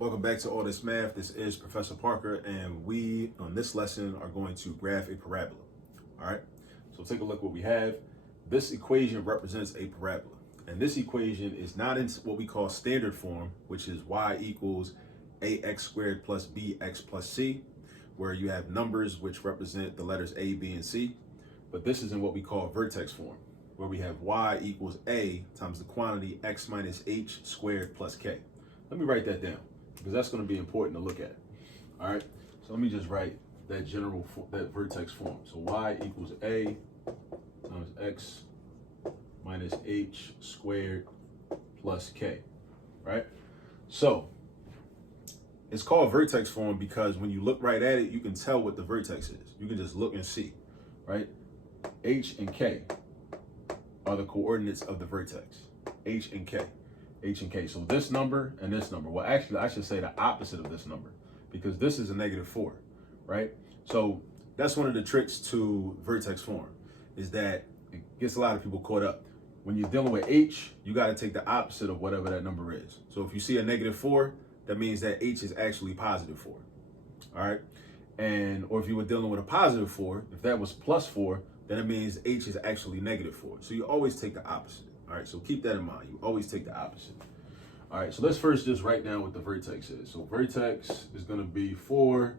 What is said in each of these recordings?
Welcome back to All This Math. This is Professor Parker, and we, on this lesson, are going to graph a parabola. All right, so take a look what we have. This equation represents a parabola, and this equation is not in what we call standard form, which is y equals ax squared plus bx plus c, where you have numbers which represent the letters a, b, and c. But this is in what we call vertex form, where we have y equals a times the quantity x minus h squared plus k. Let me write that down, because that's going to be important to look at. All right, so let me just write that that vertex form. So y equals a times x minus h squared plus k, right? So it's called vertex form because when you look right at it, you can tell what the vertex is. You can just look and see, right? H and k are the coordinates of the vertex, H and K. H and K. So this number and this number. Well, actually, I should say the opposite of this number, because this is a -4, right? So that's one of the tricks to vertex form, is that it gets a lot of people caught up. When you're dealing with H, you got to take the opposite of whatever that number is. So if you see a -4, that means that H is actually +4. All right. Or if you were dealing with a +4, if that was +4, then it means H is actually -4. So you always take the opposite. All right, so keep that in mind. You always take the opposite. All right, so let's first just write down what the vertex is. So vertex is going to be 4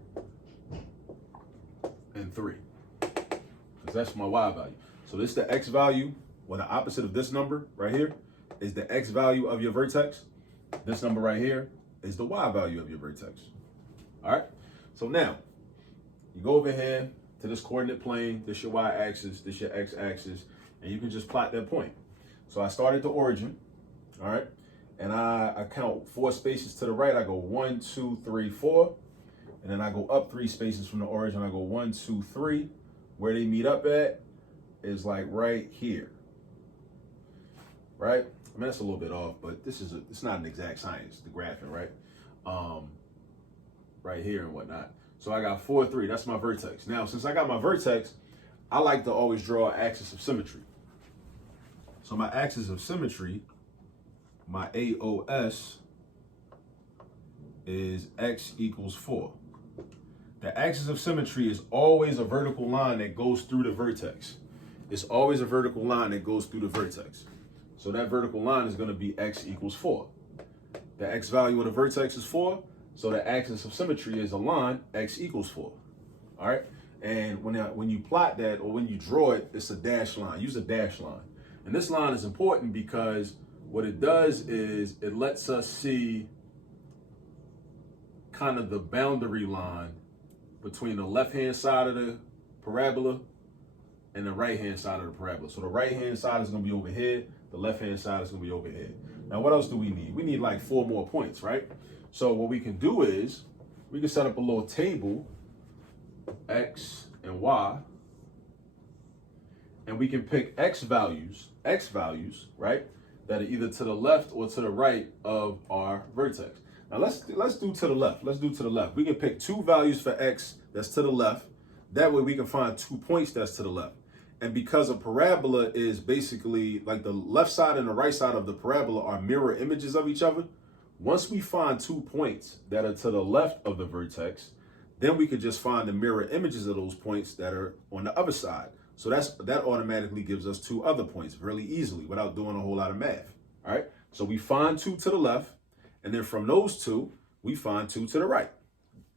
and 3, because that's my y value. So this is the x value, well, the opposite of this number right here is the x value of your vertex. This number right here is the y value of your vertex. All right, so now you go over here to this coordinate plane. This your y-axis, this your x-axis, and you can just plot that point. So I start at the origin, all right? And I count 4 spaces to the right. I go 1, 2, 3, 4. And then I go up 3 spaces from the origin. I go 1, 2, 3. Where they meet up at is like right here, right? I mean, that's a little bit off, but it's not an exact science, the graphing, right? Right here and whatnot. So I got 4, 3, that's my vertex. Now, since I got my vertex, I like to always draw an axis of symmetry. So my axis of symmetry, my AOS, is x equals 4. The axis of symmetry is always a vertical line that goes through the vertex. It's always a vertical line that goes through the vertex. So that vertical line is going to be x equals 4. The x value of the vertex is 4. So the axis of symmetry is a line, x equals 4. All right. And when you plot that, or when you draw it, it's a dashed line. Use a dashed line. And this line is important because what it does is it lets us see kind of the boundary line between the left-hand side of the parabola and the right-hand side of the parabola. So the right-hand side is going to be over here. The left-hand side is going to be over here. Now, what else do we need? We need like 4 more points, right? So what we can do is we can set up a little table, x and y, and we can pick x values, right, that are either to the left or to the right of our vertex. Now let's do to the left. Let's do to the left. We can pick 2 values for x that's to the left. That way we can find 2 points that's to the left. And because a parabola is basically like the left side and the right side of the parabola are mirror images of each other, once we find 2 points that are to the left of the vertex, then we could just find the mirror images of those points that are on the other side. So that automatically gives us 2 other points really easily without doing a whole lot of math. All right. So we find 2 to the left, and then from those 2, we find 2 to the right,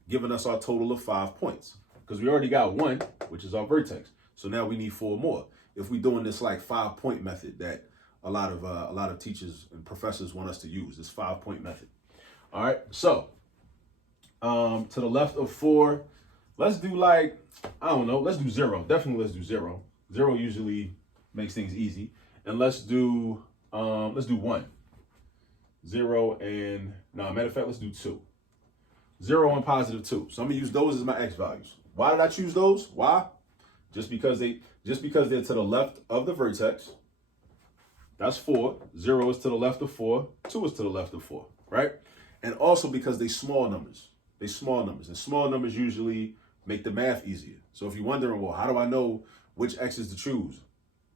giving us our total of 5 points, because we already got 1, which is our vertex. So now we need 4 more. If we're doing this like 5-point method that a lot of teachers and professors want us to use, this 5-point method. All right. So to the left of 4, let's do like, I don't know, let's do 0. Definitely let's do 0. 0 usually makes things easy. And let's do 1. 0 and, no, matter of fact, let's do 2. 0 and +2. So I'm gonna use those as my x values. Why did I choose those? Why? Just because they're to the left of the vertex. That's 4. 0 is to the left of 4. 2 is to the left of 4, right? And also because they small numbers. They small numbers. And small numbers usually make the math easier. So if you're wondering, well, how do I know which x's to choose?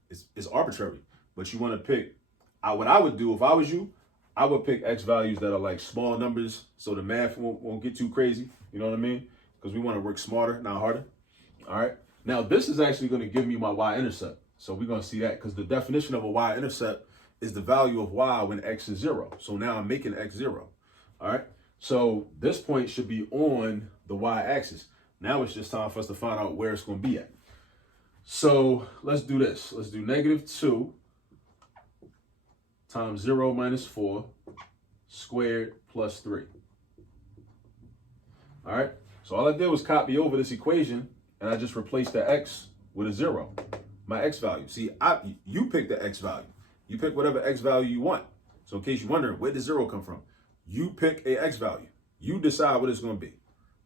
It's arbitrary. But you want to pick, what I would do if I was you, I would pick X values that are like small numbers so the math won't get too crazy. You know what I mean? Because we want to work smarter, not harder. All right. Now, this is actually going to give me my Y-intercept. So we're going to see that because the definition of a Y-intercept is the value of Y when X is 0. So now I'm making X 0. All right. So this point should be on the Y-axis. Now it's just time for us to find out where it's going to be at. So let's do this. Let's do -2 times 0 minus 4 squared plus 3. All right. So all I did was copy over this equation and I just replaced the X with a 0, my X value. See, you pick the X value. You pick whatever X value you want. So in case you're wondering, where did 0 come from? You pick a X value. You decide what it's going to be.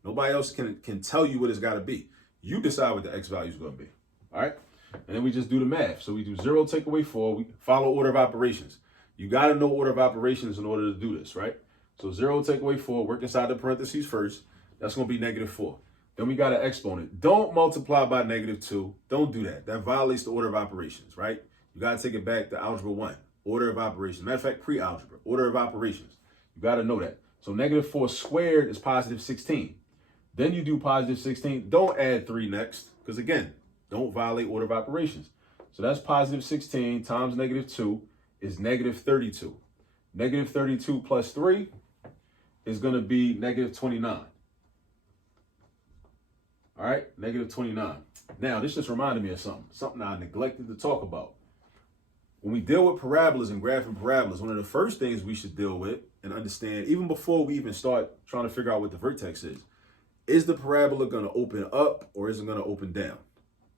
Nobody else can tell you what it's got to be. You decide what the X value is going to be. All right. And then we just do the math. So we do 0 take away 4. We follow order of operations. You got to know order of operations in order to do this, right? So 0 take away 4, work inside the parentheses first. That's going to be -4. Then we got an exponent. Don't multiply by -2. Don't do that. That violates the order of operations, right? You got to take it back to algebra 1, order of operations. Matter of fact, pre-algebra, order of operations. You got to know that. So -4 squared is +16. Then you do +16. Don't add 3 next, because again, don't violate order of operations. So that's +16 times -2 is -32. -32 plus 3 is going to be -29. All right, -29. Now, this just reminded me of something I neglected to talk about. When we deal with parabolas and graphing parabolas, one of the first things we should deal with and understand, even before we even start trying to figure out what the vertex is the parabola going to open up or is it going to open down,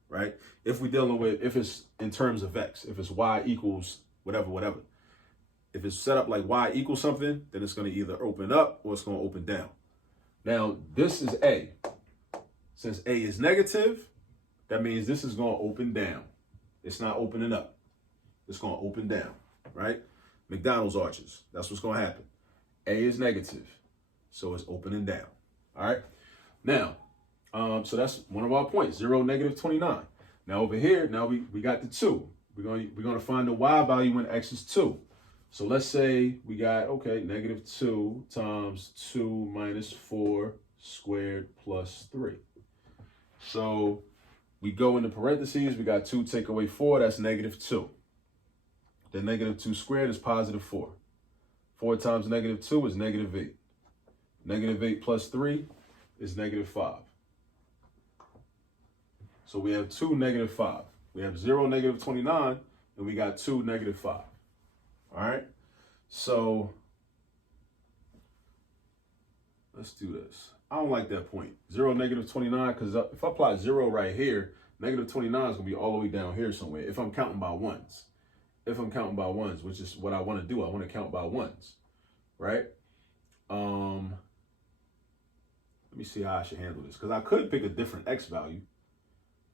right? If we're dealing with, if it's in terms of X, if it's Y equals whatever. If it's set up like Y equals something, then it's going to either open up or it's going to open down. Now, this is A. Since A is negative, that means this is going to open down. It's not opening up. It's going to open down, right? McDonald's arches. That's what's going to happen. A is negative, so it's opening down. All right. Now, so that's one of our points, 0, -29. Now over here, now we got the 2. We're going to find the Y value when X is 2. So let's say we got, okay, -2 times 2 minus 4 squared plus 3. So we go into parentheses, we got 2 take away 4, that's -2. Then -2 squared is +4. 4 times -2 is -8. -8 plus 3 is -5. So we have 2 -5. We have 0 -29, and we got 2 -5. All right. So let's do this. I don't like that point. 0 -29, because if I apply 0 right here, -29 is going to be all the way down here somewhere. If I'm counting by ones. If I'm counting by ones, which is what I want to do. I want to count by ones, right? Let me see how I should handle this. Because I could pick a different X value.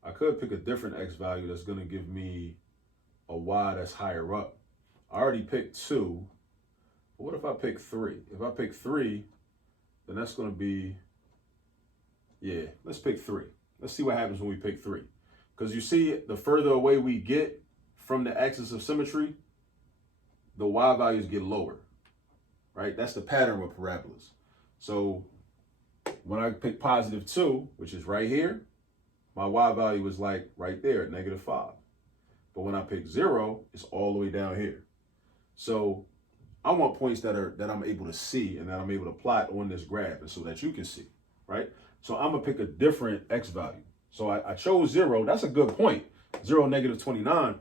I could pick a different X value that's going to give me a Y that's higher up. I already picked 2. But what if I pick 3? If I pick 3, then that's going to be, yeah, let's pick 3. Let's see what happens when we pick 3. Because you see, the further away we get from the axis of symmetry, the Y values get lower, right? That's the pattern with parabolas. So when I pick +2, which is right here, my Y value is like right there at -5. But when I pick 0, it's all the way down here. So I want points that I'm able to see and that I'm able to plot on this graph and so that you can see, right? So I'm gonna pick a different X value. So I chose 0. That's a good point. 0, -29,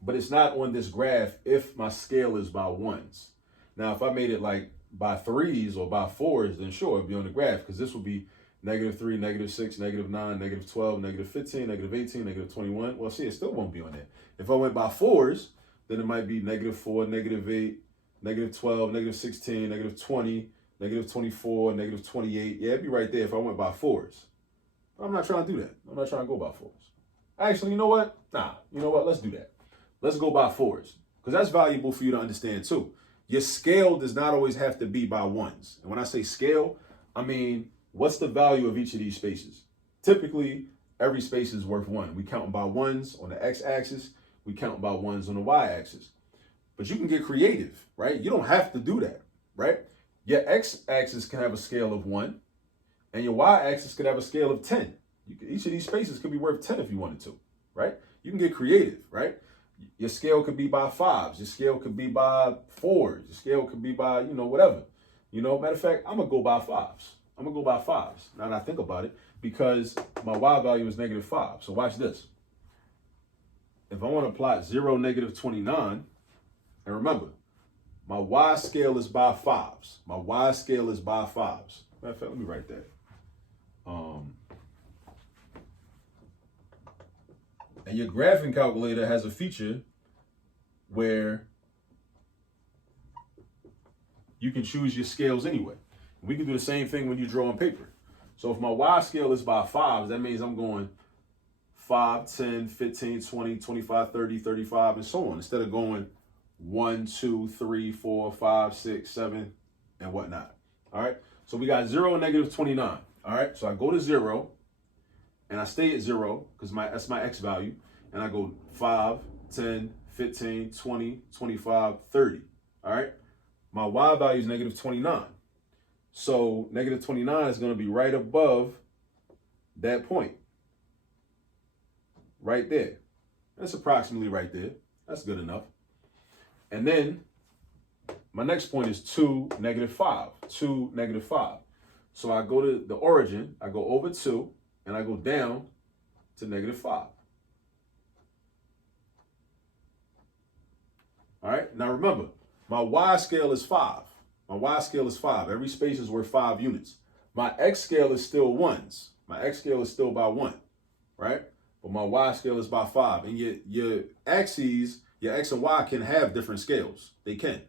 but it's not on this graph if my scale is by ones. Now, if I made it like by 3s or by 4s, then sure, it'd be on the graph because this would be -3, -6, -9, -12, -15, -18, -21. Well, see, it still won't be on there. If I went by 4s, then it might be -4, -8, -12, -16, -20, -24, -28. Yeah, it'd be right there if I went by 4s. But I'm not trying to do that. I'm not trying to go by 4s. Actually, you know what? Nah, you know what? Let's do that. Let's go by 4s because that's valuable for you to understand too. Your scale does not always have to be by ones. And when I say scale, I mean, what's the value of each of these spaces? Typically, every space is worth 1. We count by ones on the x-axis. We count by ones on the y-axis. But you can get creative, right? You don't have to do that, right? Your x-axis can have a scale of 1, and your y-axis could have a scale of 10. Each of these spaces could be worth 10 if you wanted to, right? You can get creative, right? Your scale could be by 5s. Your scale could be by 4s. Your scale could be by, whatever. Matter of fact, I'm going to go by 5s. I'm going to go by 5s now that I think about it, because my y value is -5. So watch this. If I want to plot 0, -29, and remember, my y scale is by 5s. My y scale is by 5s. Matter of fact, let me write that. And your graphing calculator has a feature where you can choose your scales anyway. We can do the same thing when you draw on paper. So if my y scale is by 5s, that means I'm going 5, 10, 15, 20, 25, 30, 35, and so on, instead of going 1, 2, 3, 4, 5, 6, 7, and whatnot. All right. So we got 0 and -29. All right. So I go to 0 and I stay at 0 because that's my x value. And I go 5, 10, 15, 20, 25, 30. All right. My y value is -29. So -29 is going to be right above that point. Right there. That's approximately right there. That's good enough. And then my next point is 2, -5. 2, -5. So I go to the origin, I go over 2, and I go down to -5. All right. Now remember, my y scale is 5. My y scale is 5. Every space is worth 5 units. My x scale is still 1s. My x scale is still by 1, right? But my y scale is by 5. And your axes, your x and y can have different scales. They can.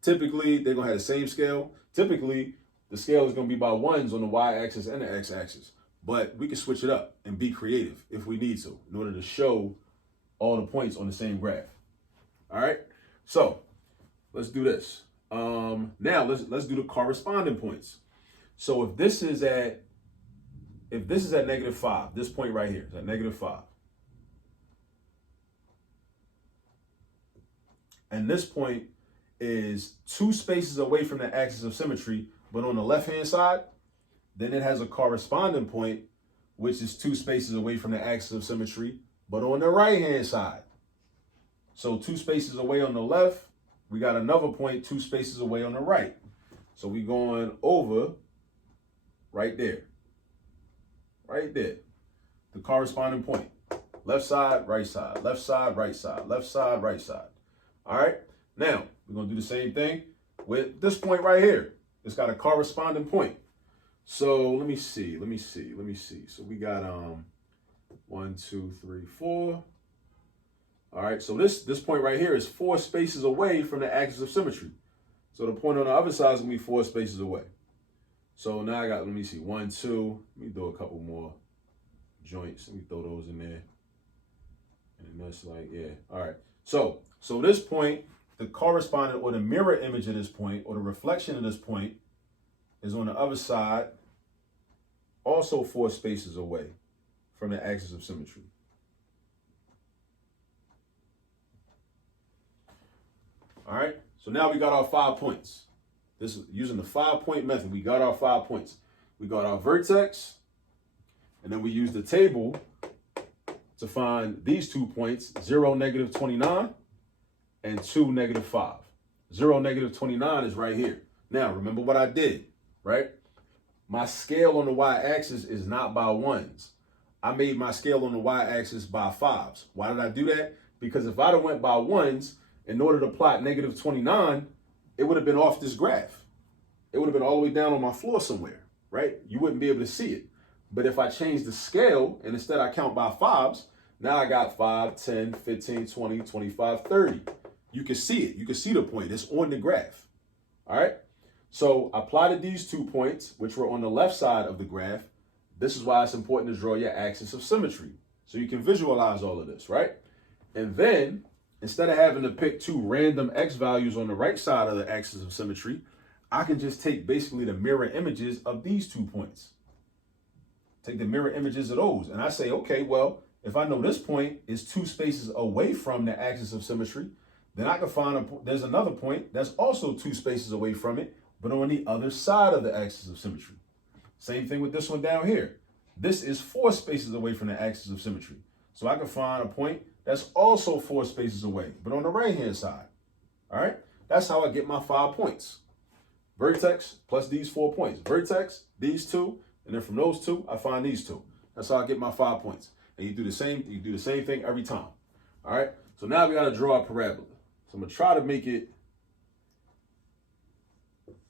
Typically, they're going to have the same scale. Typically, the scale is going to be by 1s on the y-axis and the x-axis. But we can switch it up and be creative if we need to in order to show all the points on the same graph. All right? So, let's do this. Now, let's do the corresponding points. So, if this is at -5, this point right here is at -5. And this point is 2 spaces away from the axis of symmetry, but on the left-hand side, then it has a corresponding point, which is 2 spaces away from the axis of symmetry, but on the right-hand side. So 2 spaces away on the left, we got another point 2 spaces away on the right. So we going over right there. Right there. The corresponding point. Left side, right side. Left side, right side. Left side, right side. All right. Now, we're going to do the same thing with this point right here. It's got a corresponding point. So let me see. So we got 1, 2, 3, 4. All right. So this point right here is 4 spaces away from the axis of symmetry. So the point on the other side is going to be 4 spaces away. So now I got, let me see, 1, 2. Let me throw a couple more joints. Let me throw those in there. And that's like, yeah. All right. So this point, the corresponding or the mirror image of this point or the reflection of this point is on the other side, also 4 spaces away from the axis of symmetry. All right. So now we got our 5 points. This is using the 5-point method. We got our 5 points. We got our vertex, and then we use the table to find these 2 points, 0, -29, and 2, -5. 0, -29 is right here. Now, remember what I did, right? My scale on the y-axis is not by 1s. I made my scale on the y-axis by 5s. Why did I do that? Because if I'd have went by 1s, in order to plot -29, it would have been off this graph. It would have been all the way down on my floor somewhere, right? You wouldn't be able to see it. But if I change the scale and instead I count by 5s, now I got 5, 10, 15, 20, 25, 30. You can see it. You can see the point. It's on the graph. All right. So I plotted these 2 points, which were on the left side of the graph. This is why it's important to draw your axis of symmetry, so you can visualize all of this, right? And then instead of having to pick 2 random x values on the right side of the axis of symmetry, I can just take basically the mirror images of these 2 points. Take the mirror images of those. And I say, okay, well, if I know this point is 2 spaces away from the axis of symmetry, Then I can find there's another point that's also 2 spaces away from it, but on the other side of the axis of symmetry. Same thing with this one down here. This is 4 spaces away from the axis of symmetry. So I can find a point that's also 4 spaces away, but on the right-hand side. All right? That's how I get my 5 points. Vertex plus these 4 points. Vertex, these 2, and then from those 2, I find these 2. That's how I get my 5 points. And you do the same thing every time. All right? So now we got to draw a parabola. So I'm going to try to make it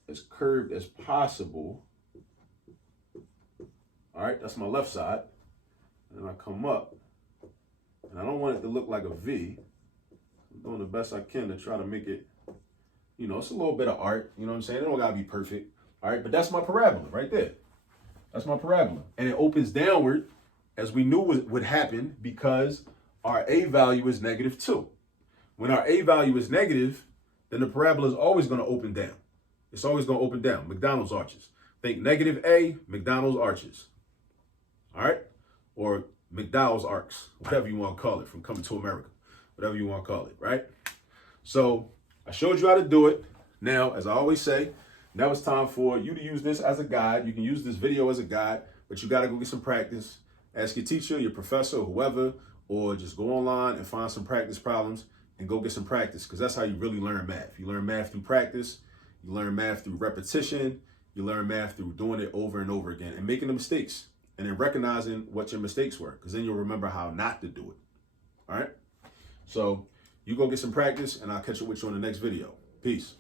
as curved as possible. All right, that's my left side. And I come up, and I don't want it to look like a V. I'm doing the best I can to try to make it, you know, it's a little bit of art. You know what I'm saying? It don't got to be perfect. All right, but that's my parabola right there. That's my parabola. And it opens downward, as we knew would happen, because our A value is -2. When our A value is negative, then the parabola is always going to open down. It's always going to open down. McDonald's arches. Think -A, McDonald's arches. All right? Or McDowell's arcs, whatever you want to call it, from Coming to America, whatever you want to call it, right? So I showed you how to do it. Now, as I always say, now it's time for you to use this as a guide. You can use this video as a guide, but you got to go get some practice. Ask your teacher, your professor, whoever, or just go online and find some practice problems and go get some practice, because that's how you really learn math. You learn math through practice. You learn math through repetition. You learn math through doing it over and over again and making the mistakes, and then recognizing what your mistakes were, because then you'll remember how not to do it. All right? So you go get some practice, and I'll catch up with you on the next video. Peace.